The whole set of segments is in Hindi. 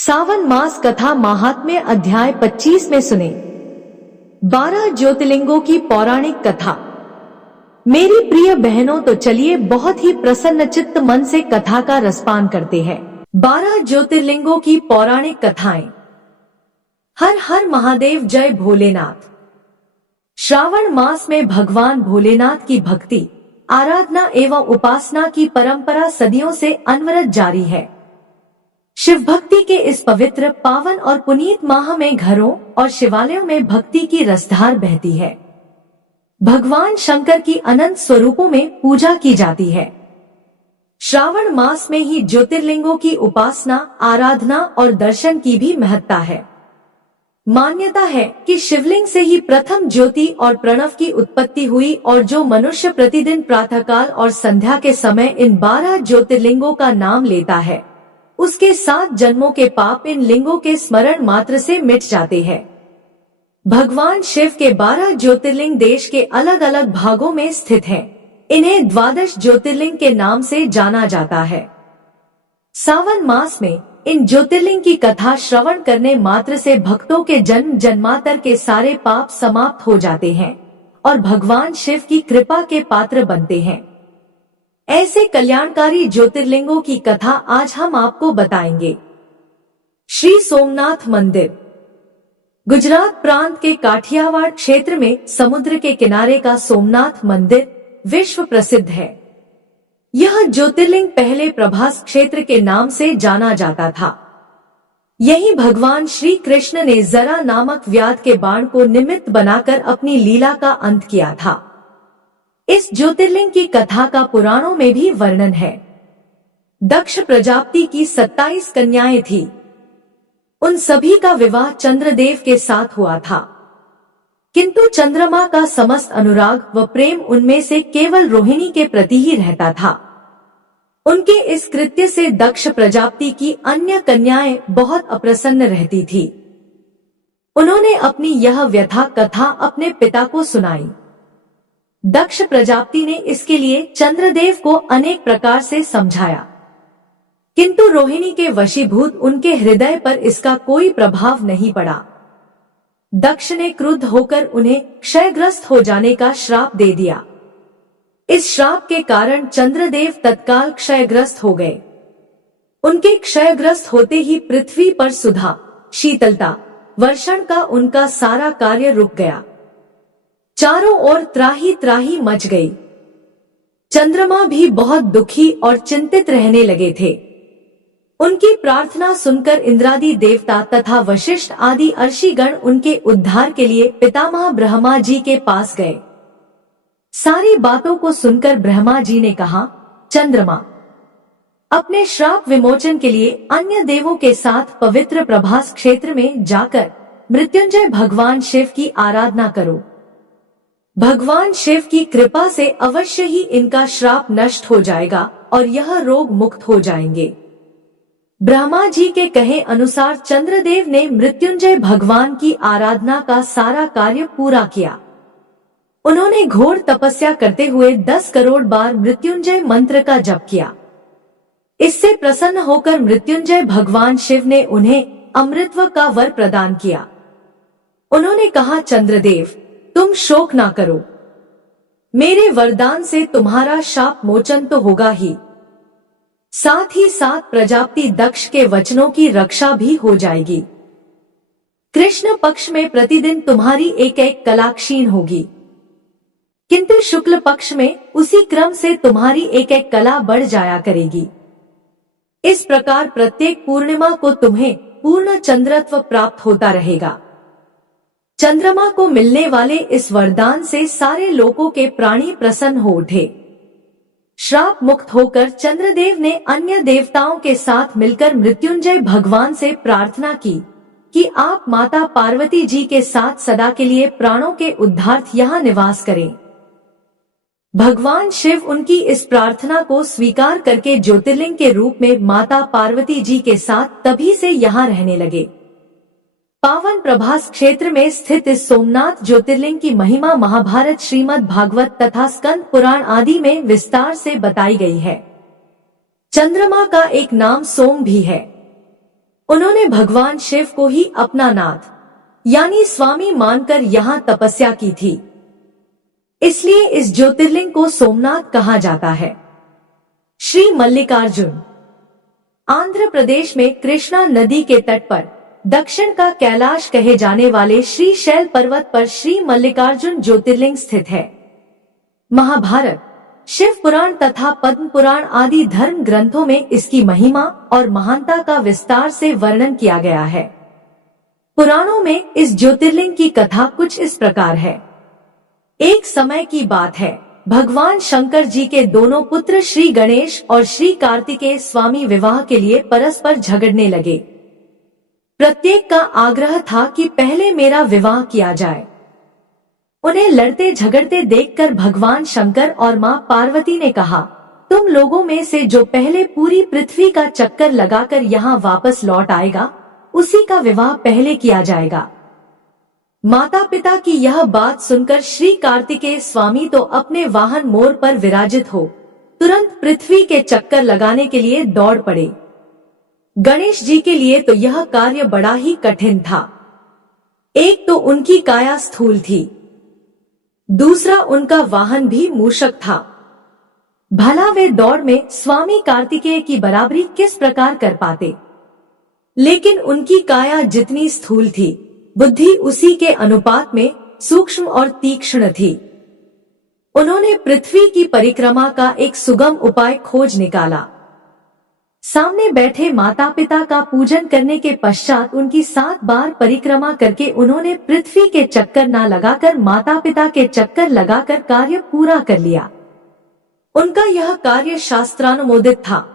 सावन मास कथा महात्म्य अध्याय 25 में सुने 12 ज्योतिर्लिंगों की पौराणिक कथा। मेरी प्रिय बहनों, तो चलिए बहुत ही प्रसन्न चित्त मन से कथा का रसपान करते हैं। 12 ज्योतिर्लिंगों की पौराणिक कथाएं। हर हर महादेव, जय भोलेनाथ। श्रावण मास में भगवान भोलेनाथ की भक्ति, आराधना एवं उपासना की परंपरा सदियों से अनवरत जारी है। शिव भक्ति के इस पवित्र, पावन और पुनीत माह में घरों और शिवालयों में भक्ति की रसधार बहती है। भगवान शंकर की अनंत स्वरूपों में पूजा की जाती है। श्रावण मास में ही ज्योतिर्लिंगों की उपासना, आराधना और दर्शन की भी महत्ता है। मान्यता है कि शिवलिंग से ही प्रथम ज्योति और प्रणव की उत्पत्ति हुई और जो मनुष्य प्रतिदिन प्रातःकाल और संध्या के समय इन 12 ज्योतिर्लिंगों का नाम लेता है, उसके 7 जन्मों के पाप इन लिंगों के स्मरण मात्र से मिट जाते हैं। भगवान शिव के 12 ज्योतिर्लिंग देश के अलग अलग भागों में स्थित हैं। इन्हें 12 ज्योतिर्लिंग के नाम से जाना जाता है। सावन मास में इन ज्योतिर्लिंग की कथा श्रवण करने मात्र से भक्तों के जन्म जन्मांतर के सारे पाप समाप्त हो जाते हैं और भगवान शिव की कृपा के पात्र बनते हैं। ऐसे कल्याणकारी ज्योतिर्लिंगों की कथा आज हम आपको बताएंगे। श्री सोमनाथ मंदिर गुजरात प्रांत के काठियावाड़ क्षेत्र में समुद्र के किनारे का सोमनाथ मंदिर विश्व प्रसिद्ध है। यह ज्योतिर्लिंग पहले प्रभास क्षेत्र के नाम से जाना जाता था। यही भगवान श्री कृष्ण ने जरा नामक व्याध के बाण को निमित्त बनाकर अपनी लीला का अंत किया था। इस ज्योतिर्लिंग की कथा का पुराणों में भी वर्णन है। दक्ष प्रजापति की 27 कन्याएं थी। उन सभी का विवाह चंद्रदेव के साथ हुआ था, किंतु चंद्रमा का समस्त अनुराग व प्रेम उनमें से केवल रोहिणी के प्रति ही रहता था। उनके इस कृत्य से दक्ष प्रजापति की अन्य कन्याएं बहुत अप्रसन्न रहती थी। उन्होंने अपनी यह व्यथा कथा अपने पिता को सुनाई। दक्ष प्रजापति ने इसके लिए चंद्रदेव को अनेक प्रकार से समझाया, किंतु रोहिणी के वशीभूत उनके हृदय पर इसका कोई प्रभाव नहीं पड़ा। दक्ष ने क्रुद्ध होकर उन्हें क्षयग्रस्त हो जाने का श्राप दे दिया। इस श्राप के कारण चंद्रदेव तत्काल क्षयग्रस्त हो गए। उनके क्षयग्रस्त होते ही पृथ्वी पर सुधा, शीतलता, वर्षण का उनका सारा कार्य रुक गया। चारों ओर त्राही त्राही मच गई। चंद्रमा भी बहुत दुखी और चिंतित रहने लगे थे। उनकी प्रार्थना सुनकर इंद्रादि देवता तथा वशिष्ठ आदि अर्षिगण उनके उद्धार के लिए पितामह ब्रह्मा जी के पास गए। सारी बातों को सुनकर ब्रह्मा जी ने कहा, चंद्रमा, अपने श्राप विमोचन के लिए अन्य देवों के साथ पवित्र प्रभास क्षेत्र में जाकर मृत्युंजय भगवान शिव की आराधना करो। भगवान शिव की कृपा से अवश्य ही इनका श्राप नष्ट हो जाएगा और यह रोग मुक्त हो जाएंगे। ब्रह्मा जी के कहे अनुसार चंद्रदेव ने मृत्युंजय भगवान की आराधना का सारा कार्य पूरा किया। उन्होंने घोर तपस्या करते हुए 10 करोड़ बार मृत्युंजय मंत्र का जप किया। इससे प्रसन्न होकर मृत्युंजय भगवान शिव ने उन्हें अमृतत्व का वर प्रदान किया। उन्होंने कहा, चंद्रदेव, तुम शोक ना करो। मेरे वरदान से तुम्हारा शाप मोचन तो होगा ही, साथ ही साथ प्रजापति दक्ष के वचनों की रक्षा भी हो जाएगी। कृष्ण पक्ष में प्रतिदिन तुम्हारी एक एक कला क्षीण होगी, किंतु शुक्ल पक्ष में उसी क्रम से तुम्हारी एक एक कला बढ़ जाया करेगी। इस प्रकार प्रत्येक पूर्णिमा को तुम्हें पूर्ण चंद्रत्व प्राप्त होता रहेगा। चंद्रमा को मिलने वाले इस वरदान से सारे लोकों के प्राणी प्रसन्न हो उठे। श्राप मुक्त होकर चंद्रदेव ने अन्य देवताओं के साथ मिलकर मृत्युंजय भगवान से प्रार्थना की कि आप माता पार्वती जी के साथ सदा के लिए प्राणों के उद्धार्थ यहाँ निवास करें। भगवान शिव उनकी इस प्रार्थना को स्वीकार करके ज्योतिर्लिंग के रूप में माता पार्वती जी के साथ तभी से यहाँ रहने लगे। पावन प्रभास क्षेत्र में स्थित इस सोमनाथ ज्योतिर्लिंग की महिमा महाभारत, श्रीमद् भागवत तथा स्कंद पुराण आदि में विस्तार से बताई गई है। चंद्रमा का एक नाम सोम भी है। उन्होंने भगवान शिव को ही अपना नाथ यानी स्वामी मानकर यहाँ तपस्या की थी। इसलिए इस ज्योतिर्लिंग को सोमनाथ कहा जाता है। श्री मल्लिकार्जुन आंध्र प्रदेश में कृष्णा नदी के तट पर दक्षिण का कैलाश कहे जाने वाले श्री शैल पर्वत पर श्री मल्लिकार्जुन ज्योतिर्लिंग स्थित है। महाभारत, शिव पुराण तथा पद्म पुराण आदि धर्म ग्रंथों में इसकी महिमा और महानता का विस्तार से वर्णन किया गया है। पुराणों में इस ज्योतिर्लिंग की कथा कुछ इस प्रकार है। एक समय की बात है, भगवान शंकर जी के दोनों पुत्र श्री गणेश और श्री कार्तिकेय स्वामी विवाह के लिए परस्पर झगड़ने लगे। प्रत्येक का आग्रह था कि पहले मेरा विवाह किया जाए। उन्हें लड़ते झगड़ते देखकर भगवान शंकर और मां पार्वती ने कहा, तुम लोगों में से जो पहले पूरी पृथ्वी का चक्कर लगाकर यहाँ वापस लौट आएगा, उसी का विवाह पहले किया जाएगा। माता पिता की यह बात सुनकर श्री कार्तिकेय स्वामी तो अपने वाहन मोर पर विराजित हो तुरंत पृथ्वी के चक्कर लगाने के लिए दौड़ पड़े। गणेश जी के लिए तो यह कार्य बड़ा ही कठिन था। एक तो उनकी काया स्थूल थी, दूसरा उनका वाहन भी मूषक था। भला वे दौड़ में स्वामी कार्तिकेय की बराबरी किस प्रकार कर पाते। लेकिन उनकी काया जितनी स्थूल थी, बुद्धि उसी के अनुपात में सूक्ष्म और तीक्ष्ण थी। उन्होंने पृथ्वी की परिक्रमा का एक सुगम उपाय खोज निकाला। सामने बैठे माता पिता का पूजन करने के पश्चात उनकी 7 बार परिक्रमा करके उन्होंने पृथ्वी के चक्कर न लगाकर माता पिता के चक्कर लगाकर कार्य पूरा कर लिया। उनका यह कार्य शास्त्रानुमोदित था।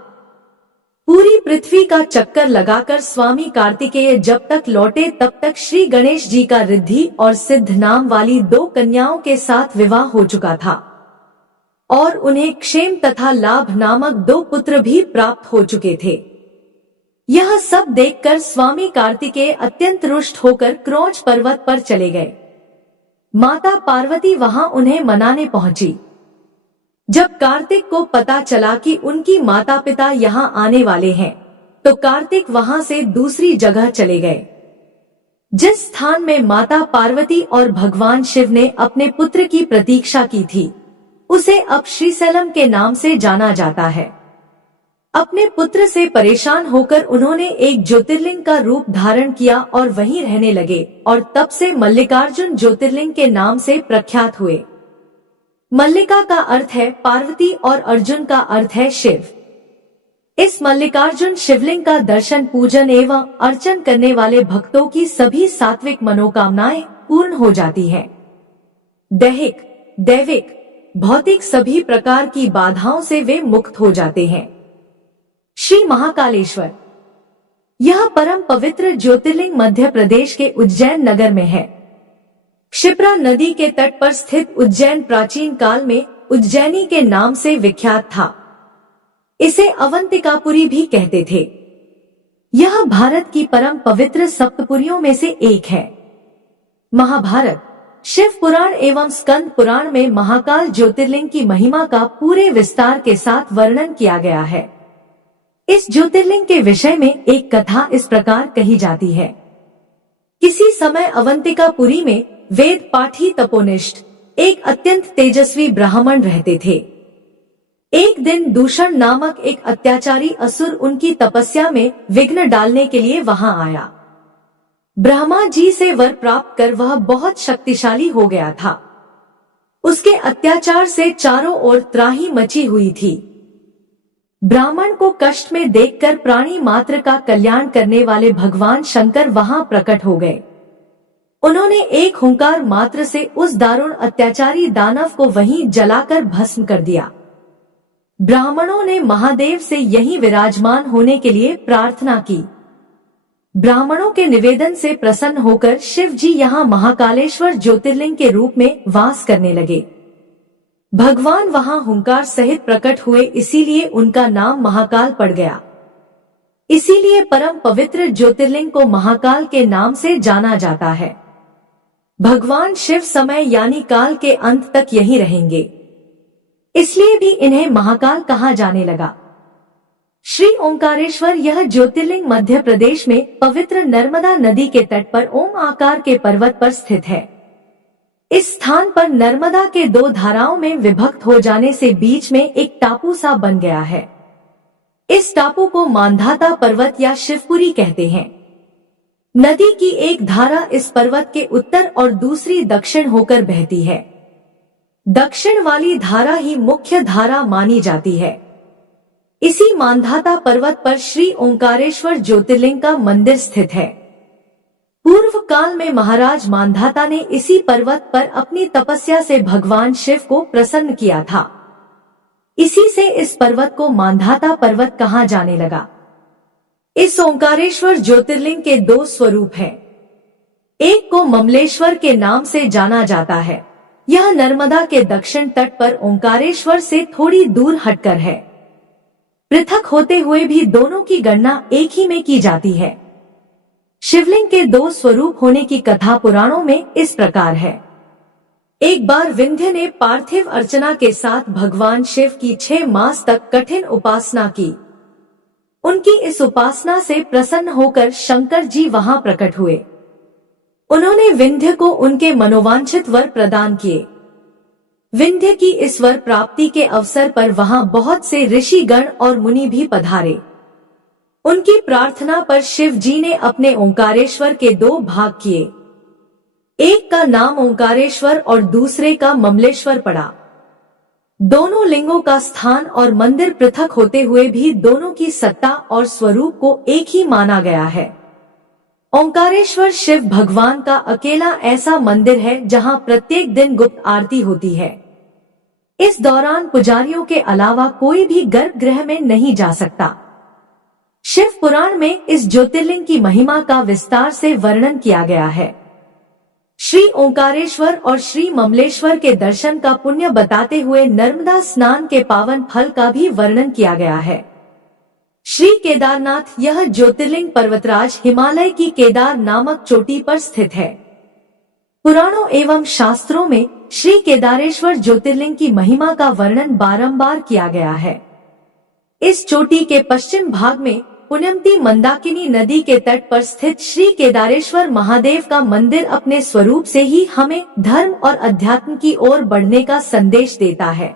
पूरी पृथ्वी का चक्कर लगाकर स्वामी कार्तिकेय जब तक लौटे तब तक श्री गणेश जी का रिद्धि और सिद्ध नाम वाली 2 कन्याओं के साथ विवाह हो चुका था और उन्हें क्षेम तथा लाभ नामक 2 पुत्र भी प्राप्त हो चुके थे। यह सब देखकर स्वामी कार्तिकेय अत्यंत रुष्ट होकर क्रौंच पर्वत पर चले गए। माता पार्वती वहां उन्हें मनाने पहुंची। जब कार्तिक को पता चला कि उनकी माता पिता यहाँ आने वाले हैं, तो कार्तिक वहां से दूसरी जगह चले गए। जिस स्थान में माता पार्वती और भगवान शिव ने अपने पुत्र की प्रतीक्षा की थी, उसे अब श्रीशैलम के नाम से जाना जाता है। अपने पुत्र से परेशान होकर उन्होंने एक ज्योतिर्लिंग का रूप धारण किया और वहीं रहने लगे और तब से मल्लिकार्जुन ज्योतिर्लिंग के नाम से प्रख्यात हुए। मल्लिका का अर्थ है पार्वती और अर्जुन का अर्थ है शिव। इस मल्लिकार्जुन शिवलिंग का दर्शन, पूजन एवं अर्चन करने वाले भक्तों की सभी सात्विक मनोकामनाएं पूर्ण हो जाती हैं। दैहिक, दैविक, भौतिक सभी प्रकार की बाधाओं से वे मुक्त हो जाते हैं। श्री महाकालेश्वर, यह परम पवित्र ज्योतिर्लिंग मध्य प्रदेश के उज्जैन नगर में है। क्षिप्रा नदी के तट पर स्थित उज्जैन प्राचीन काल में उज्जैनी के नाम से विख्यात था। इसे अवंतिकापुरी भी कहते थे। यह भारत की परम पवित्र सप्तपुरियों में से एक है। महाभारत, शिव पुराण एवं स्कंद पुराण में महाकाल ज्योतिर्लिंग की महिमा का पूरे विस्तार के साथ वर्णन किया गया है। इस ज्योतिर्लिंग के विषय में एक कथा इस प्रकार कही जाती है। किसी समय अवंतिकापुरी में वेद पाठी तपोनिष्ठ एक अत्यंत तेजस्वी ब्राह्मण रहते थे। एक दिन दूषण नामक एक अत्याचारी असुर उनकी तपस्या में विघ्न डालने के लिए वहां आया। ब्रह्मा जी से वर प्राप्त कर वह बहुत शक्तिशाली हो गया था। उसके अत्याचार से चारों ओर त्राही मची हुई थी। ब्राह्मण को कष्ट में देखकर प्राणी मात्र का कल्याण करने वाले भगवान शंकर वहां प्रकट हो गए। उन्होंने एक हुंकार मात्र से उस दारुण अत्याचारी दानव को वहीं जलाकर भस्म कर दिया। ब्राह्मणों ने महादेव से यहीं विराजमान होने के लिए प्रार्थना की। ब्राह्मणों के निवेदन से प्रसन्न होकर शिव जी यहाँ महाकालेश्वर ज्योतिर्लिंग के रूप में वास करने लगे। भगवान वहां हुंकार सहित प्रकट हुए, इसीलिए उनका नाम महाकाल पड़ गया। इसीलिए परम पवित्र ज्योतिर्लिंग को महाकाल के नाम से जाना जाता है। भगवान शिव समय यानी काल के अंत तक यहीं रहेंगे, इसलिए भी इन्हें महाकाल कहा जाने लगा। श्री ओंकारेश्वर यह ज्योतिर्लिंग मध्य प्रदेश में पवित्र नर्मदा नदी के तट पर ओम आकार के पर्वत पर स्थित है। इस स्थान पर नर्मदा के दो धाराओं में विभक्त हो जाने से बीच में एक टापू सा बन गया है। इस टापू को मांधाता पर्वत या शिवपुरी कहते हैं। नदी की एक धारा इस पर्वत के उत्तर और दूसरी दक्षिण होकर बहती है। दक्षिण वाली धारा ही मुख्य धारा मानी जाती है। इसी मांधाता पर्वत पर श्री ओंकारेश्वर ज्योतिर्लिंग का मंदिर स्थित है। पूर्व काल में महाराज मांधाता ने इसी पर्वत पर अपनी तपस्या से भगवान शिव को प्रसन्न किया था। इसी से इस पर्वत को मांधाता पर्वत कहा जाने लगा। इस ओंकारेश्वर ज्योतिर्लिंग के दो स्वरूप हैं। एक को ममलेश्वर के नाम से जाना जाता है। यह नर्मदा के दक्षिण तट पर ओंकारेश्वर से थोड़ी दूर हटकर है। पृथक होते हुए भी दोनों की गणना एक ही में की जाती है। शिवलिंग के दो स्वरूप होने की कथा पुराणों में इस प्रकार है। एक बार विंध्य ने पार्थिव अर्चना के साथ भगवान शिव की 6 मास तक कठिन उपासना की। उनकी इस उपासना से प्रसन्न होकर शंकर जी वहां प्रकट हुए। उन्होंने विंध्य को उनके मनोवांछित वर प्रदान किए। विंध्य की इस वर प्राप्ति के अवसर पर वहां बहुत से ऋषि गण और मुनि भी पधारे। उनकी प्रार्थना पर शिव जी ने अपने ओंकारेश्वर के 2 भाग किए। एक का नाम ओंकारेश्वर और दूसरे का ममलेश्वर पड़ा। दोनों लिंगों का स्थान और मंदिर पृथक होते हुए भी दोनों की सत्ता और स्वरूप को एक ही माना गया है। ओंकारेश्वर शिव भगवान का अकेला ऐसा मंदिर है जहां प्रत्येक दिन गुप्त आरती होती है। इस दौरान पुजारियों के अलावा कोई भी गर्भगृह में नहीं जा सकता। शिव पुराण में इस ज्योतिर्लिंग की महिमा का विस्तार से वर्णन किया गया है। श्री ओंकारेश्वर और श्री ममलेश्वर के दर्शन का पुण्य बताते हुए नर्मदा स्नान के पावन फल का भी वर्णन किया गया है। श्री केदारनाथ यह ज्योतिर्लिंग पर्वतराज हिमालय की केदार नामक चोटी पर स्थित है। पुराणों एवं शास्त्रों में श्री केदारेश्वर ज्योतिर्लिंग की महिमा का वर्णन बारंबार किया गया है। इस चोटी के पश्चिम भाग में पुण्यमती मंदाकिनी नदी के तट पर स्थित श्री केदारेश्वर महादेव का मंदिर अपने स्वरूप से ही हमें धर्म और अध्यात्म की ओर बढ़ने का संदेश देता है।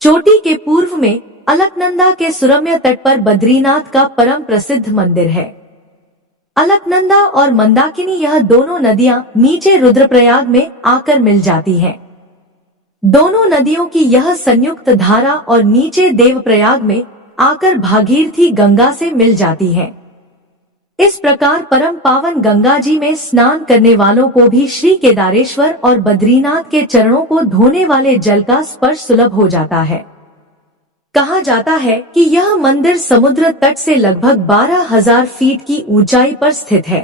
चोटी के पूर्व में अलकनंदा के सुरम्य तट पर बद्रीनाथ का परम प्रसिद्ध मंदिर है। अलकनंदा और मंदाकिनी यह दोनों नदियां नीचे रुद्रप्रयाग में आकर मिल जाती हैं। दोनों नदियों की यह संयुक्त धारा और नीचे देवप्रयाग में आकर भागीरथी गंगा से मिल जाती है। इस प्रकार परम पावन गंगा जी में स्नान करने वालों को भी श्री केदारेश्वर और बद्रीनाथ के चरणों को धोने वाले जल का स्पर्श सुलभ हो जाता है। कहा जाता है कि यह मंदिर समुद्र तट से लगभग 12,000 फीट की ऊंचाई पर स्थित है।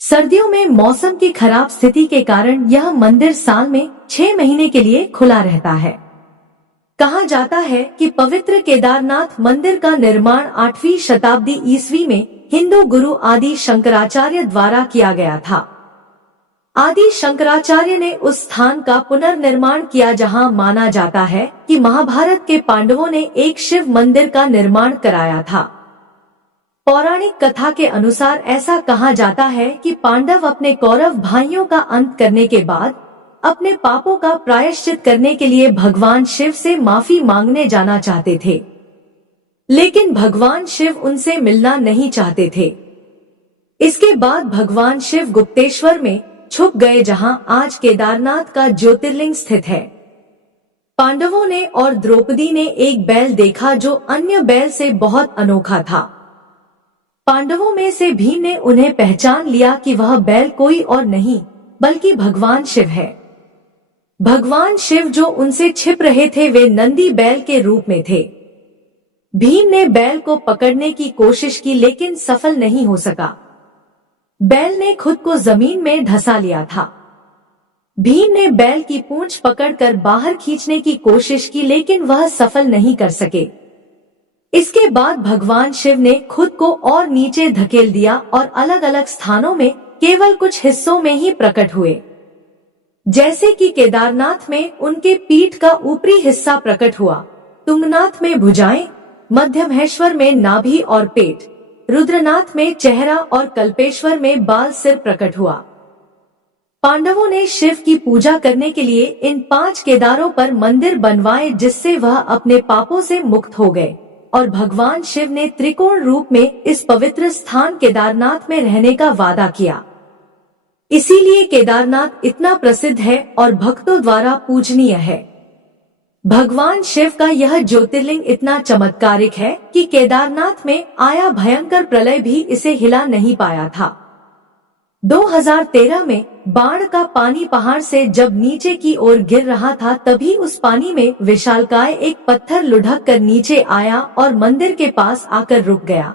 सर्दियों में मौसम की खराब स्थिति के कारण यह मंदिर साल में 6 महीने के लिए खुला रहता है। कहा जाता है कि पवित्र केदारनाथ मंदिर का निर्माण 8वीं शताब्दी ईस्वी में हिंदू गुरु आदि शंकराचार्य द्वारा किया गया था। आदि शंकराचार्य ने उस स्थान का पुनर्निर्माण किया जहां माना जाता है कि महाभारत के पांडवों ने एक शिव मंदिर का निर्माण कराया था। पौराणिक कथा के अनुसार ऐसा कहा जाता है कि पांडव अपने कौरव भाइयों का अंत करने के बाद अपने पापों का प्रायश्चित करने के लिए भगवान शिव से माफी मांगने जाना चाहते थे, लेकिन भगवान शिव उनसे मिलना नहीं चाहते थे। इसके बाद भगवान शिव गुप्तेश्वर में छुप गए जहां आज केदारनाथ का ज्योतिर्लिंग स्थित है। पांडवों ने और द्रौपदी ने एक बैल देखा जो अन्य बैल से बहुत अनोखा था। पांडवों में से भीम ने उन्हें पहचान लिया कि वह बैल कोई और नहीं बल्कि भगवान शिव है। भगवान शिव जो उनसे छिप रहे थे वे नंदी बैल के रूप में थे। भीम ने बैल को पकड़ने की कोशिश की लेकिन सफल नहीं हो सका। बैल ने खुद को जमीन में धंसा लिया था। भीम ने बैल की पूंछ पकड़कर बाहर खींचने की कोशिश की लेकिन वह सफल नहीं कर सके। इसके बाद भगवान शिव ने खुद को और नीचे धकेल दिया और अलग अलग स्थानों में केवल कुछ हिस्सों में ही प्रकट हुए। जैसे कि केदारनाथ में उनके पीठ का ऊपरी हिस्सा प्रकट हुआ, तुंगनाथ में भुजाएं, मध्यमहेश्वर में नाभि और पेट, रुद्रनाथ में चेहरा और कल्पेश्वर में बाल सिर प्रकट हुआ। पांडवों ने शिव की पूजा करने के लिए इन 5 केदारों पर मंदिर बनवाए, जिससे वह अपने पापों से मुक्त हो गए और भगवान शिव ने त्रिकोण रूप में इस पवित्र स्थान केदारनाथ में रहने का वादा किया। इसीलिए केदारनाथ इतना प्रसिद्ध है और भक्तों द्वारा पूजनीय है। भगवान शिव का यह ज्योतिर्लिंग इतना चमत्कारिक है कि केदारनाथ में आया भयंकर प्रलय भी इसे हिला नहीं पाया था। 2013 में बाढ़ का पानी पहाड़ से जब नीचे की ओर गिर रहा था, तभी उस पानी में विशालकाय एक पत्थर लुढ़क कर नीचे आया और मंदिर के पास आकर रुक गया,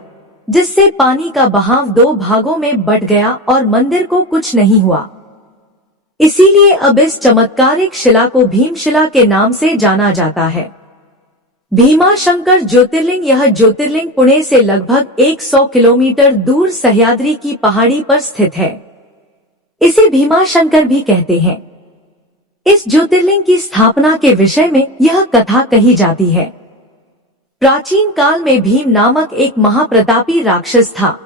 जिससे पानी का बहाव 2 भागों में बट गया और मंदिर को कुछ नहीं हुआ। इसीलिए अब इस चमत्कारिक शिला को भीमशिला के नाम से जाना जाता है। भीमाशंकर ज्योतिर्लिंग, यह ज्योतिर्लिंग पुणे से लगभग 100 किलोमीटर दूर सह्याद्री की पहाड़ी पर स्थित है। इसे भीमाशंकर भी कहते हैं। इस ज्योतिर्लिंग की स्थापना के विषय में यह कथा कही जाती है। प्राचीन काल में भीम नामक एक महाप्रतापी राक्षस था।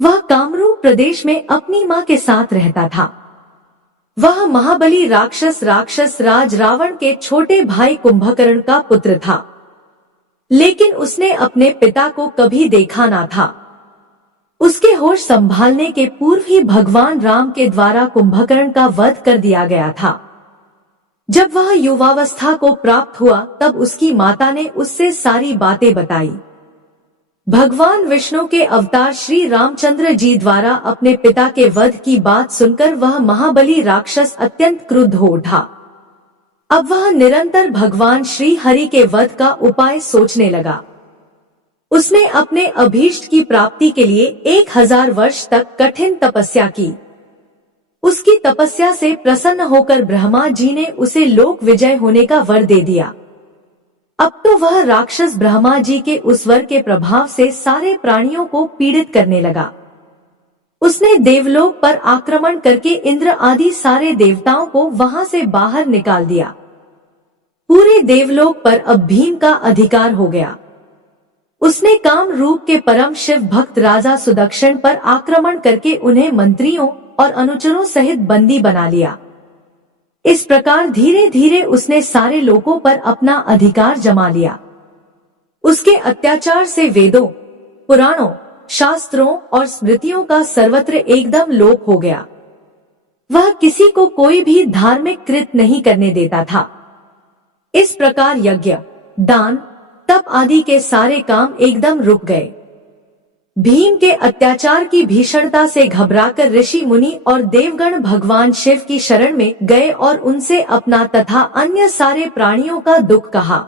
वह कामरूप प्रदेश में अपनी मां के साथ रहता था। वह महाबली राक्षस राज रावण के छोटे भाई कुंभकर्ण का पुत्र था, लेकिन उसने अपने पिता को कभी देखा ना था। उसके होश संभालने के पूर्व ही भगवान राम के द्वारा कुंभकर्ण का वध कर दिया गया था। जब वह युवावस्था को प्राप्त हुआ, तब उसकी माता ने उससे सारी बातें बताई। भगवान विष्णु के अवतार श्री रामचंद्र जी द्वारा अपने पिता के वध की बात सुनकर वह महाबली राक्षस अत्यंत क्रुद्ध हो उठा। अब वह निरंतर भगवान श्री हरि के वध का उपाय सोचने लगा। उसने अपने अभीष्ट की प्राप्ति के लिए 1000 वर्ष तक कठिन तपस्या की। उसकी तपस्या से प्रसन्न होकर ब्रह्मा जी ने उसे लोक विजय होने का वर दे दिया। अब तो वह राक्षस ब्रह्मा जी के उस वर के प्रभाव से सारे प्राणियों को पीड़ित करने लगा। उसने देवलोक पर आक्रमण करके इंद्र आदि सारे देवताओं को वहां से बाहर निकाल दिया। पूरे देवलोक पर अब भीम का अधिकार हो गया। उसने काम रूप के परम शिव भक्त राजा सुदक्षिण पर आक्रमण करके उन्हें मंत्रियों और अनुचरों सहित बंदी बना लिया। इस प्रकार धीरे धीरे उसने सारे लोगों पर अपना अधिकार जमा लिया। उसके अत्याचार से वेदों, पुराणों, शास्त्रों और स्मृतियों का सर्वत्र एकदम लोप हो गया। वह किसी को कोई भी धार्मिक कृत नहीं करने देता था। इस प्रकार यज्ञ, दान, तप आदि के सारे काम एकदम रुक गए। भीम के अत्याचार की भीषणता से घबराकर ऋषि मुनि और देवगण भगवान शिव की शरण में गए और उनसे अपना तथा अन्य सारे प्राणियों का दुख कहा।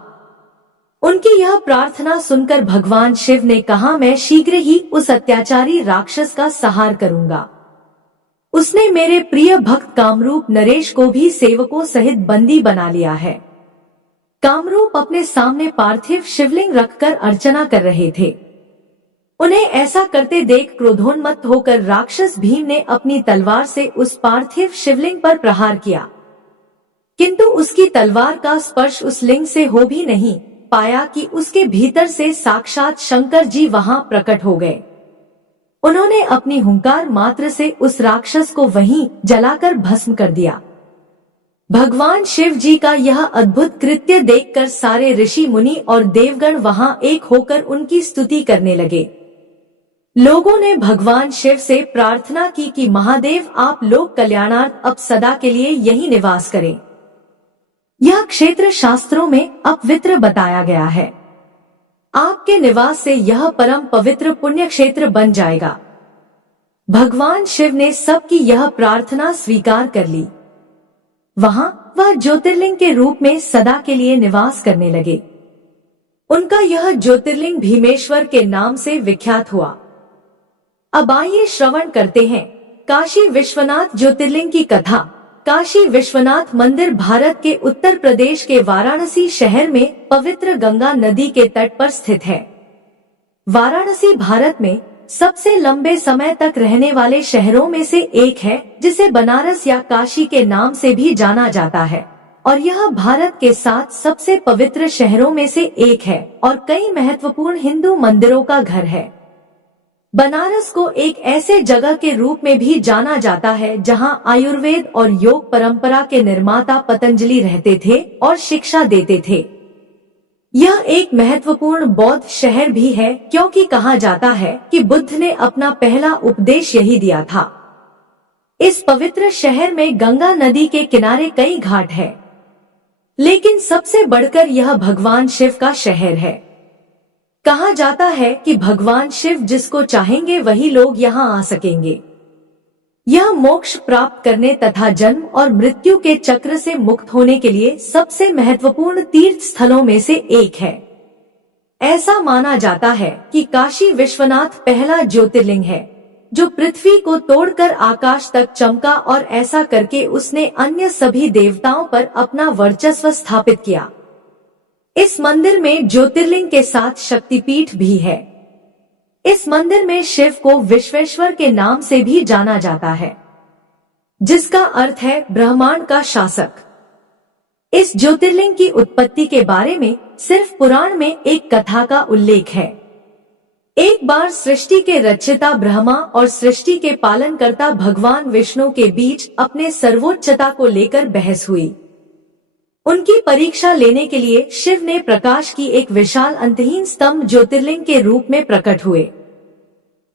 उनकी यह प्रार्थना सुनकर भगवान शिव ने कहा, मैं शीघ्र ही उस अत्याचारी राक्षस का संहार करूंगा। उसने मेरे प्रिय भक्त कामरूप नरेश को भी सेवकों सहित बंदी बना लिया है। कामरूप अपने सामने पार्थिव शिवलिंग रखकर अर्चना कर रहे थे। उन्हें ऐसा करते देख क्रोधोन्मत्त होकर राक्षस भीम ने अपनी तलवार से उस पार्थिव शिवलिंग पर प्रहार किया, किंतु उसकी तलवार का स्पर्श उस लिंग से हो भी नहीं पाया कि उसके भीतर से साक्षात शंकर जी वहां प्रकट हो गए। उन्होंने अपनी हुंकार मात्र से उस राक्षस को वहीं जलाकर भस्म कर दिया। भगवान शिव जी का यह अद्भुत कृत्य देखकर सारे ऋषि मुनि और देवगण वहां एक होकर उनकी स्तुति करने लगे। लोगों ने भगवान शिव से प्रार्थना की कि महादेव, आप लोक कल्याणार्थ अब सदा के लिए यही निवास करें। यह क्षेत्र शास्त्रों में अपवित्र बताया गया है। आपके निवास से यह परम पवित्र पुण्य क्षेत्र बन जाएगा। भगवान शिव ने सबकी यह प्रार्थना स्वीकार कर ली। वहां वह ज्योतिर्लिंग के रूप में सदा के लिए निवास करने लगे। उनका यह ज्योतिर्लिंग भीमेश्वर के नाम से विख्यात हुआ। अब आइए श्रवण करते हैं काशी विश्वनाथ ज्योतिर्लिंग की कथा। काशी विश्वनाथ मंदिर भारत के उत्तर प्रदेश के वाराणसी शहर में पवित्र गंगा नदी के तट पर स्थित है। वाराणसी भारत में सबसे लंबे समय तक रहने वाले शहरों में से एक है, जिसे बनारस या काशी के नाम से भी जाना जाता है और यह भारत के 7 सबसे पवित्र शहरों में से एक है और कई महत्वपूर्ण हिंदू मंदिरों का घर है। बनारस को एक ऐसे जगह के रूप में भी जाना जाता है जहां आयुर्वेद और योग परंपरा के निर्माता पतंजलि रहते थे और शिक्षा देते थे। यह एक महत्वपूर्ण बौद्ध शहर भी है क्योंकि कहा जाता है कि बुद्ध ने अपना पहला उपदेश यही दिया था। इस पवित्र शहर में गंगा नदी के किनारे कई घाट हैं, लेकिन सबसे बढ़कर यह भगवान शिव का शहर है। कहा जाता है कि भगवान शिव जिसको चाहेंगे वही लोग यहाँ आ सकेंगे। यह मोक्ष प्राप्त करने तथा जन्म और मृत्यु के चक्र से मुक्त होने के लिए सबसे महत्वपूर्ण तीर्थ स्थलों में से एक है। ऐसा माना जाता है कि काशी विश्वनाथ पहला ज्योतिर्लिंग है जो पृथ्वी को तोड़कर आकाश तक चमका और ऐसा करके उसने अन्य सभी देवताओं पर अपना वर्चस्व स्थापित किया। इस मंदिर में ज्योतिर्लिंग के साथ शक्तिपीठ भी है। इस मंदिर में शिव को विश्वेश्वर के नाम से भी जाना जाता है, जिसका अर्थ है ब्रह्मांड का शासक। इस ज्योतिर्लिंग की उत्पत्ति के बारे में सिर्फ पुराण में एक कथा का उल्लेख है। एक बार सृष्टि के रचयिता ब्रह्मा और सृष्टि के पालनकर्ता भगवान विष्णु के बीच अपने सर्वोच्चता को लेकर बहस हुई। उनकी परीक्षा लेने के लिए शिव ने प्रकाश की एक विशाल अंतहीन स्तंभ ज्योतिर्लिंग के रूप में प्रकट हुए,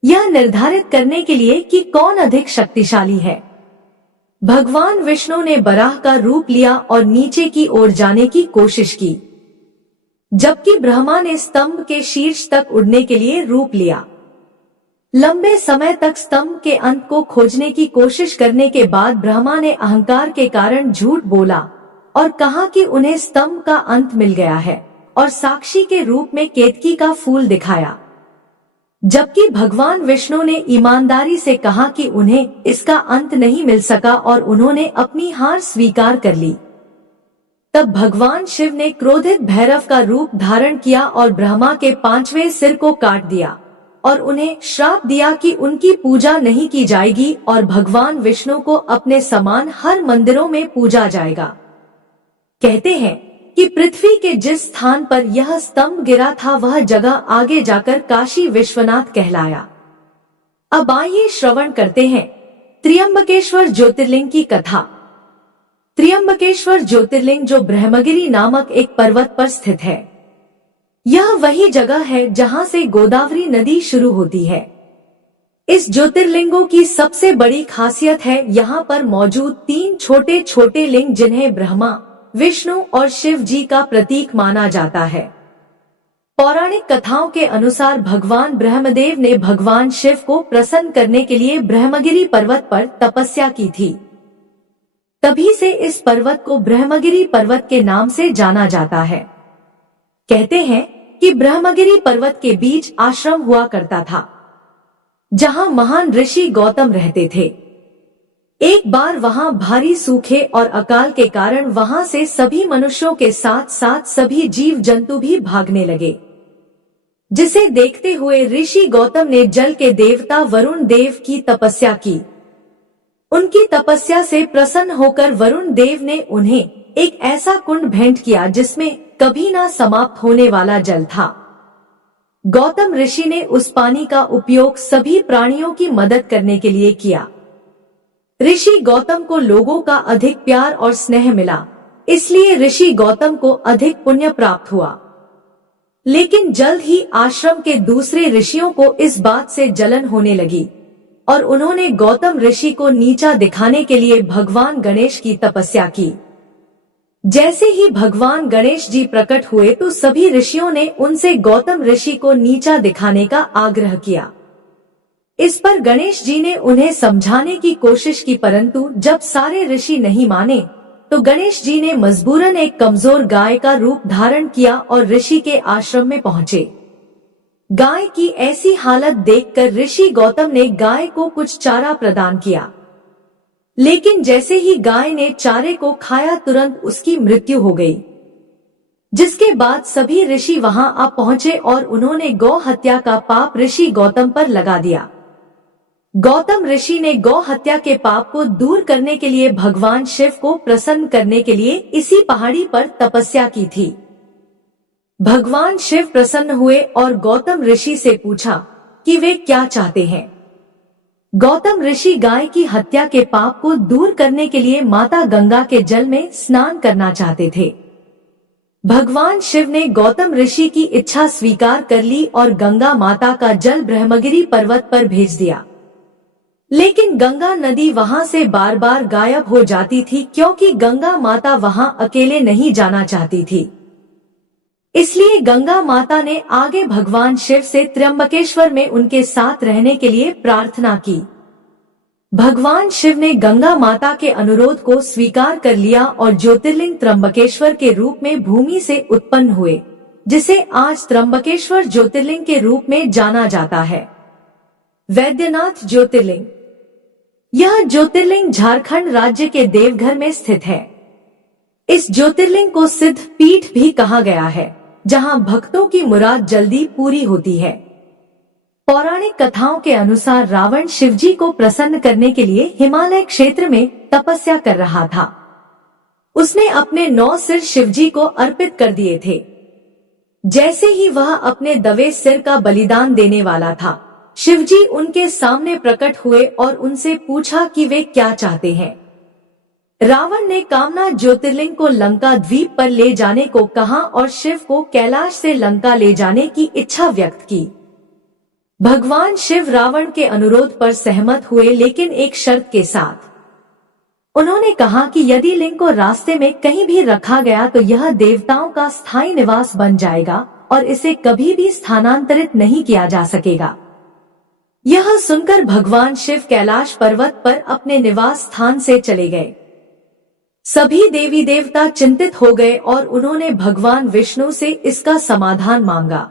यह निर्धारित करने के लिए कि कौन अधिक शक्तिशाली है। भगवान विष्णु ने बराह का रूप लिया और नीचे की ओर जाने की कोशिश की, जबकि ब्रह्मा ने स्तंभ के शीर्ष तक उड़ने के लिए रूप लिया। लंबे समय तक स्तंभ के अंत को खोजने की कोशिश करने के बाद ब्रह्मा ने अहंकार के कारण झूठ बोला और कहा कि उन्हें स्तंभ का अंत मिल गया है और साक्षी के रूप में केतकी का फूल दिखाया, जबकि भगवान विष्णु ने ईमानदारी से कहा कि उन्हें इसका अंत नहीं मिल सका और उन्होंने अपनी हार स्वीकार कर ली। तब भगवान शिव ने क्रोधित भैरव का रूप धारण किया और ब्रह्मा के 5वें सिर को काट दिया और उन्हें श्राप दिया कि उनकी पूजा नहीं की जाएगी और भगवान विष्णु को अपने समान हर मंदिरों में पूजा जाएगा। कहते हैं कि पृथ्वी के जिस स्थान पर यह स्तंभ गिरा था वह जगह आगे जाकर काशी विश्वनाथ कहलाया। अब आइए श्रवण करते हैं त्र्यंबकेश्वर ज्योतिर्लिंग की कथा। त्र्यंबकेश्वर ज्योतिर्लिंग जो ब्रह्मगिरी नामक एक पर्वत पर स्थित है, यह वही जगह है जहां से गोदावरी नदी शुरू होती है। इस ज्योतिर्लिंगों की सबसे बड़ी खासियत है यहाँ पर मौजूद 3 छोटे छोटे लिंग जिन्हें ब्रह्मा, विष्णु और शिव जी का प्रतीक माना जाता है। पौराणिक कथाओं के अनुसार भगवान ब्रह्मदेव ने भगवान शिव को प्रसन्न करने के लिए ब्रह्मगिरी पर्वत पर तपस्या की थी। तभी से इस पर्वत को ब्रह्मगिरी पर्वत के नाम से जाना जाता है। कहते हैं कि ब्रह्मगिरी पर्वत के बीच आश्रम हुआ करता था, जहां महान ऋषि गौतम रहते थे। एक बार वहां भारी सूखे और अकाल के कारण वहां से सभी मनुष्यों के साथ साथ सभी जीव जंतु भी भागने लगे, जिसे देखते हुए ऋषि गौतम ने जल के देवता वरुण देव की तपस्या की। उनकी तपस्या से प्रसन्न होकर वरुण देव ने उन्हें एक ऐसा कुंड भेंट किया जिसमें कभी ना समाप्त होने वाला जल था। गौतम ऋषि ने उस पानी का उपयोग सभी प्राणियों की मदद करने के लिए किया। ऋषि गौतम को लोगों का अधिक प्यार और स्नेह मिला, इसलिए ऋषि गौतम को अधिक पुण्य प्राप्त हुआ। लेकिन जल्द ही आश्रम के दूसरे ऋषियों को इस बात से जलन होने लगी और उन्होंने गौतम ऋषि को नीचा दिखाने के लिए भगवान गणेश की तपस्या की। जैसे ही भगवान गणेश जी प्रकट हुए तो सभी ऋषियों ने उनसे गौतम ऋषि को नीचा दिखाने का आग्रह किया। इस पर गणेश जी ने उन्हें समझाने की कोशिश की, परंतु जब सारे ऋषि नहीं माने तो गणेश जी ने मजबूरन एक कमजोर गाय का रूप धारण किया और ऋषि के आश्रम में पहुँचे। गाय की ऐसी हालत देखकर ऋषि गौतम ने गाय को कुछ चारा प्रदान किया, लेकिन जैसे ही गाय ने चारे को खाया तुरंत उसकी मृत्यु हो गई। जिसके बाद सभी ऋषि वहां आ पहुंचे और उन्होंने गौ हत्या का पाप ऋषि गौतम पर लगा दिया। गौतम ऋषि ने गौ हत्या के पाप को दूर करने के लिए भगवान शिव को प्रसन्न करने के लिए इसी पहाड़ी पर तपस्या की थी। भगवान शिव प्रसन्न हुए और गौतम ऋषि से पूछा कि वे क्या चाहते हैं। गौतम ऋषि गाय की हत्या के पाप को दूर करने के लिए माता गंगा के जल में स्नान करना चाहते थे। भगवान शिव ने गौतम ऋषि की इच्छा स्वीकार कर ली और गंगा माता का जल ब्रह्मगिरी पर्वत पर भेज दिया। लेकिन गंगा नदी वहां से बार बार गायब हो जाती थी क्योंकि गंगा माता वहां अकेले नहीं जाना चाहती थी। इसलिए गंगा माता ने आगे भगवान शिव से त्र्यंबकेश्वर में उनके साथ रहने के लिए प्रार्थना की। भगवान शिव ने गंगा माता के अनुरोध को स्वीकार कर लिया और ज्योतिर्लिंग त्र्यंबकेश्वर के रूप में भूमि से उत्पन्न हुए, जिसे आज त्र्यंबकेश्वर ज्योतिर्लिंग के रूप में जाना जाता है। वैद्यनाथ ज्योतिर्लिंग। यह ज्योतिर्लिंग झारखंड राज्य के देवघर में स्थित है। इस ज्योतिर्लिंग को सिद्ध पीठ भी कहा गया है, जहां भक्तों की मुराद जल्दी पूरी होती है। पौराणिक कथाओं के अनुसार रावण शिवजी को प्रसन्न करने के लिए हिमालय क्षेत्र में तपस्या कर रहा था। उसने अपने 9 सिर शिवजी को अर्पित कर दिए थे। जैसे ही वह अपने दवे सिर का बलिदान देने वाला था, शिवजी उनके सामने प्रकट हुए और उनसे पूछा कि वे क्या चाहते हैं। रावण ने कामना ज्योतिर्लिंग को लंका द्वीप पर ले जाने को कहा और शिव को कैलाश से लंका ले जाने की इच्छा व्यक्त की। भगवान शिव रावण के अनुरोध पर सहमत हुए, लेकिन एक शर्त के साथ। उन्होंने कहा कि यदि लिंग को रास्ते में कहीं भी रखा गया तो यह देवताओं का स्थायी निवास बन जाएगा और इसे कभी भी स्थानांतरित नहीं किया जा सकेगा। यह सुनकर भगवान शिव कैलाश पर्वत पर अपने निवास स्थान से चले गए। सभी देवी देवता चिंतित हो गए और उन्होंने भगवान विष्णु से इसका समाधान मांगा।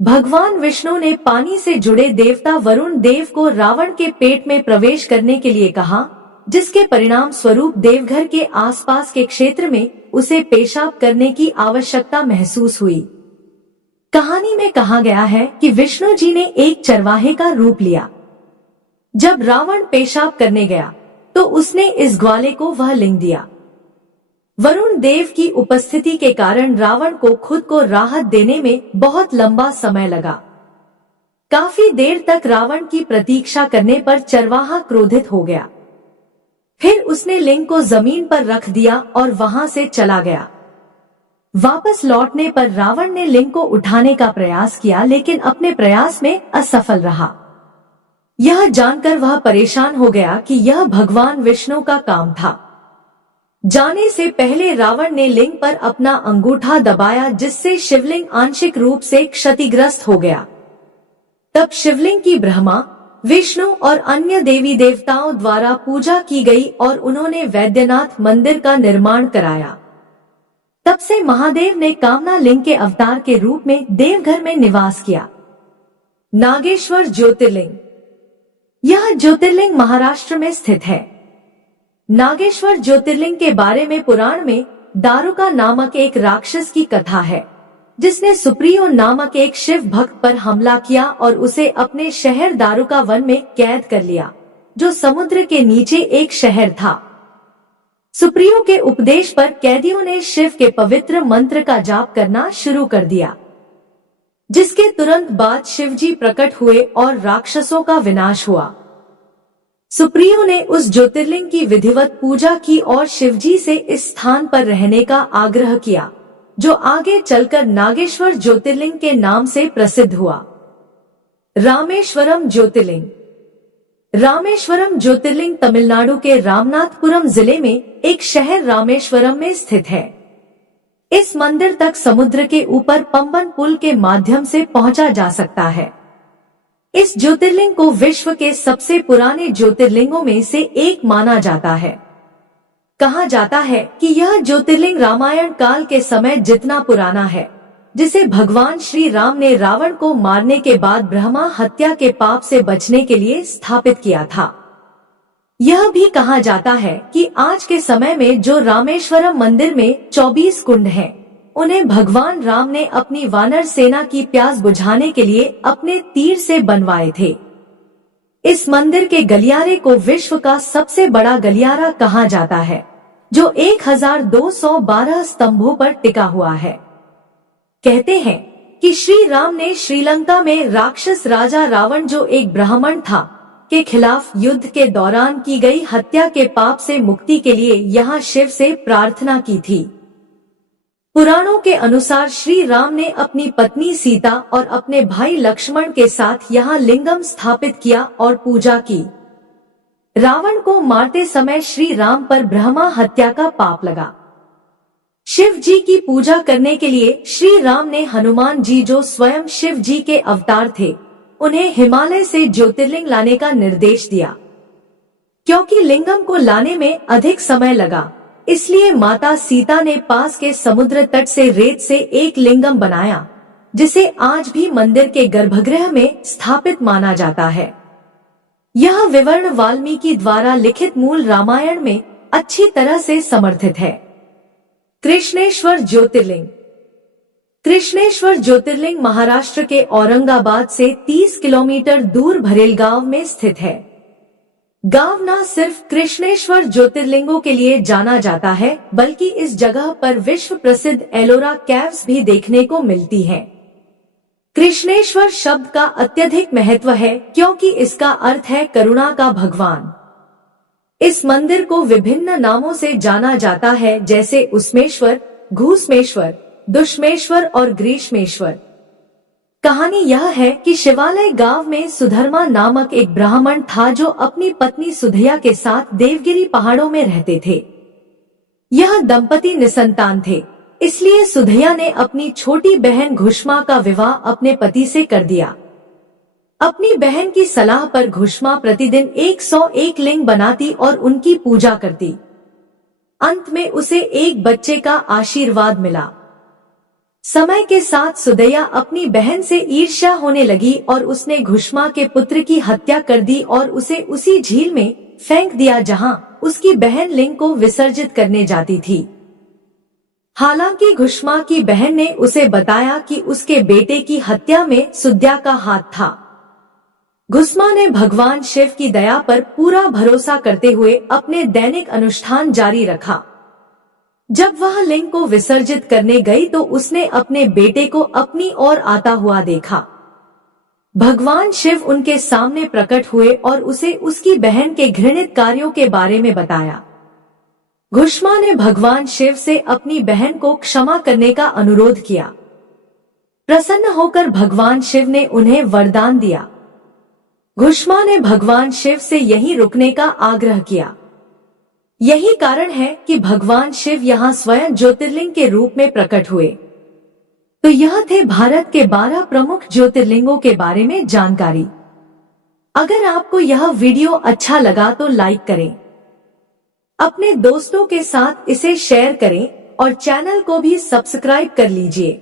भगवान विष्णु ने पानी से जुड़े देवता वरुण देव को रावण के पेट में प्रवेश करने के लिए कहा, जिसके परिणाम स्वरूप देवघर के आसपास के क्षेत्र में उसे पेशाब करने की आवश्यकता महसूस हुई। कहानी में कहा गया है कि विष्णु जी ने एक चरवाहे का रूप लिया। जब रावण पेशाब करने गया तो उसने इस ग्वाले को वह लिंग दिया। वरुण देव की उपस्थिति के कारण रावण को खुद को राहत देने में बहुत लंबा समय लगा। काफी देर तक रावण की प्रतीक्षा करने पर चरवाहा क्रोधित हो गया। फिर उसने लिंग को जमीन पर रख दिया और वहां से चला गया। वापस लौटने पर रावण ने लिंग को उठाने का प्रयास किया, लेकिन अपने प्रयास में असफल रहा। यह जानकर वह परेशान हो गया कि यह भगवान विष्णु का काम था। जाने से पहले रावण ने लिंग पर अपना अंगूठा दबाया, जिससे शिवलिंग आंशिक रूप से क्षतिग्रस्त हो गया। तब शिवलिंग की ब्रह्मा, विष्णु और अन्य देवी देवताओं द्वारा पूजा की गई और उन्होंने वैद्यनाथ मंदिर का निर्माण कराया। तब से महादेव ने कामना लिंग के अवतार के रूप में देवघर में निवास किया। नागेश्वर ज्योतिर्लिंग। यह ज्योतिर्लिंग महाराष्ट्र में स्थित है। नागेश्वर ज्योतिर्लिंग के बारे में पुराण में दारुका नामक एक राक्षस की कथा है, जिसने सुप्रियो नामक एक शिव भक्त पर हमला किया और उसे अपने शहर दारुका वन में कैद कर लिया, जो समुद्र के नीचे एक शहर था। सुप्रियो के उपदेश पर कैदियों ने शिव के पवित्र मंत्र का जाप करना शुरू कर दिया, जिसके तुरंत बाद शिवजी प्रकट हुए और राक्षसों का विनाश हुआ। सुप्रियो ने उस ज्योतिर्लिंग की विधिवत पूजा की और शिवजी से इस स्थान पर रहने का आग्रह किया, जो आगे चलकर नागेश्वर ज्योतिर्लिंग के नाम से प्रसिद्ध हुआ। रामेश्वरम ज्योतिर्लिंग। रामेश्वरम ज्योतिर्लिंग तमिलनाडु के रामनाथपुरम जिले में एक शहर रामेश्वरम में स्थित है। इस मंदिर तक समुद्र के ऊपर पंबन पुल के माध्यम से पहुंचा जा सकता है। इस ज्योतिर्लिंग को विश्व के सबसे पुराने ज्योतिर्लिंगों में से एक माना जाता है। कहा जाता है कि यह ज्योतिर्लिंग रामायण काल के समय जितना पुराना है, जिसे भगवान श्री राम ने रावण को मारने के बाद ब्रह्मा हत्या के पाप से बचने के लिए स्थापित किया था। यह भी कहा जाता है कि आज के समय में जो रामेश्वरम मंदिर में 24 कुंड हैं, उन्हें भगवान राम ने अपनी वानर सेना की प्यास बुझाने के लिए अपने तीर से बनवाए थे। इस मंदिर के गलियारे को विश्व का सबसे बड़ा गलियारा कहा जाता है, जो 1212 स्तंभों पर टिका हुआ है। कहते हैं कि श्री राम ने श्रीलंका में राक्षस राजा रावण, जो एक ब्राह्मण था, के खिलाफ युद्ध के दौरान की गई हत्या के पाप से मुक्ति के लिए यहाँ शिव से प्रार्थना की थी। पुराणों के अनुसार श्री राम ने अपनी पत्नी सीता और अपने भाई लक्ष्मण के साथ यहाँ लिंगम स्थापित किया और पूजा की। रावण को मारते समय श्री राम पर ब्रह्मा हत्या का पाप लगा। शिव जी की पूजा करने के लिए श्री राम ने हनुमान जी, जो स्वयं शिव जी के अवतार थे, उन्हें हिमालय से ज्योतिर्लिंग लाने का निर्देश दिया। क्योंकि लिंगम को लाने में अधिक समय लगा, इसलिए माता सीता ने पास के समुद्र तट से रेत से एक लिंगम बनाया, जिसे आज भी मंदिर के गर्भगृह में स्थापित माना जाता है। यह विवरण वाल्मीकि द्वारा लिखित मूल रामायण में अच्छी तरह से समर्थित है। कृष्णेश्वर ज्योतिर्लिंग। कृष्णेश्वर ज्योतिर्लिंग महाराष्ट्र के औरंगाबाद से 30 किलोमीटर दूर भरेल गांव में स्थित है। गांव न सिर्फ कृष्णेश्वर ज्योतिर्लिंगों के लिए जाना जाता है, बल्कि इस जगह पर विश्व प्रसिद्ध एलोरा कैव्स भी देखने को मिलती हैं। कृष्णेश्वर शब्द का अत्यधिक महत्व है, क्योंकि इसका अर्थ है करुणा का भगवान। इस मंदिर को विभिन्न नामों से जाना जाता है, जैसे उस्मेश्वर, घूसमेश्वर, दुष्मेश्वर और ग्रीष्मेश्वर। कहानी यह है कि शिवालय गांव में सुधर्मा नामक एक ब्राह्मण था, जो अपनी पत्नी सुधैया के साथ देवगिरी पहाड़ों में रहते थे। यह दंपति निसंतान थे, इसलिए सुधैया ने अपनी छोटी बहन घुष्मा का विवाह अपने पति से कर दिया। अपनी बहन की सलाह पर घुष्मा प्रतिदिन 101 लिंग बनाती और उनकी पूजा करती। अंत में उसे एक बच्चे का आशीर्वाद मिला। समय के साथ सुधैया अपनी बहन से ईर्ष्या होने लगी और उसने घुष्मा के पुत्र की हत्या कर दी और उसे उसी झील में फेंक दिया जहां उसकी बहन लिंग को विसर्जित करने जाती थी। हालांकि घुष्मा की बहन ने उसे बताया कि उसके बेटे की हत्या में सुध्या का हाथ था। घुष्मा ने भगवान शिव की दया पर पूरा भरोसा करते हुए अपने दैनिक अनुष्ठान जारी रखा। जब वह लिंग को विसर्जित करने गई तो उसने अपने बेटे को अपनी ओर आता हुआ देखा। भगवान शिव उनके सामने प्रकट हुए और उसे उसकी बहन के घृणित कार्यों के बारे में बताया। घुष्मा ने भगवान शिव से अपनी बहन को क्षमा करने का अनुरोध किया। प्रसन्न होकर भगवान शिव ने उन्हें वरदान दिया। घुष्मा ने भगवान शिव से यहीं रुकने का आग्रह किया। यही कारण है कि भगवान शिव यहाँ स्वयं ज्योतिर्लिंग के रूप में प्रकट हुए। तो यह थे भारत के 12 प्रमुख ज्योतिर्लिंगों के बारे में जानकारी। अगर आपको यह वीडियो अच्छा लगा तो लाइक करें, अपने दोस्तों के साथ इसे शेयर करें और चैनल को भी सब्सक्राइब कर लीजिए।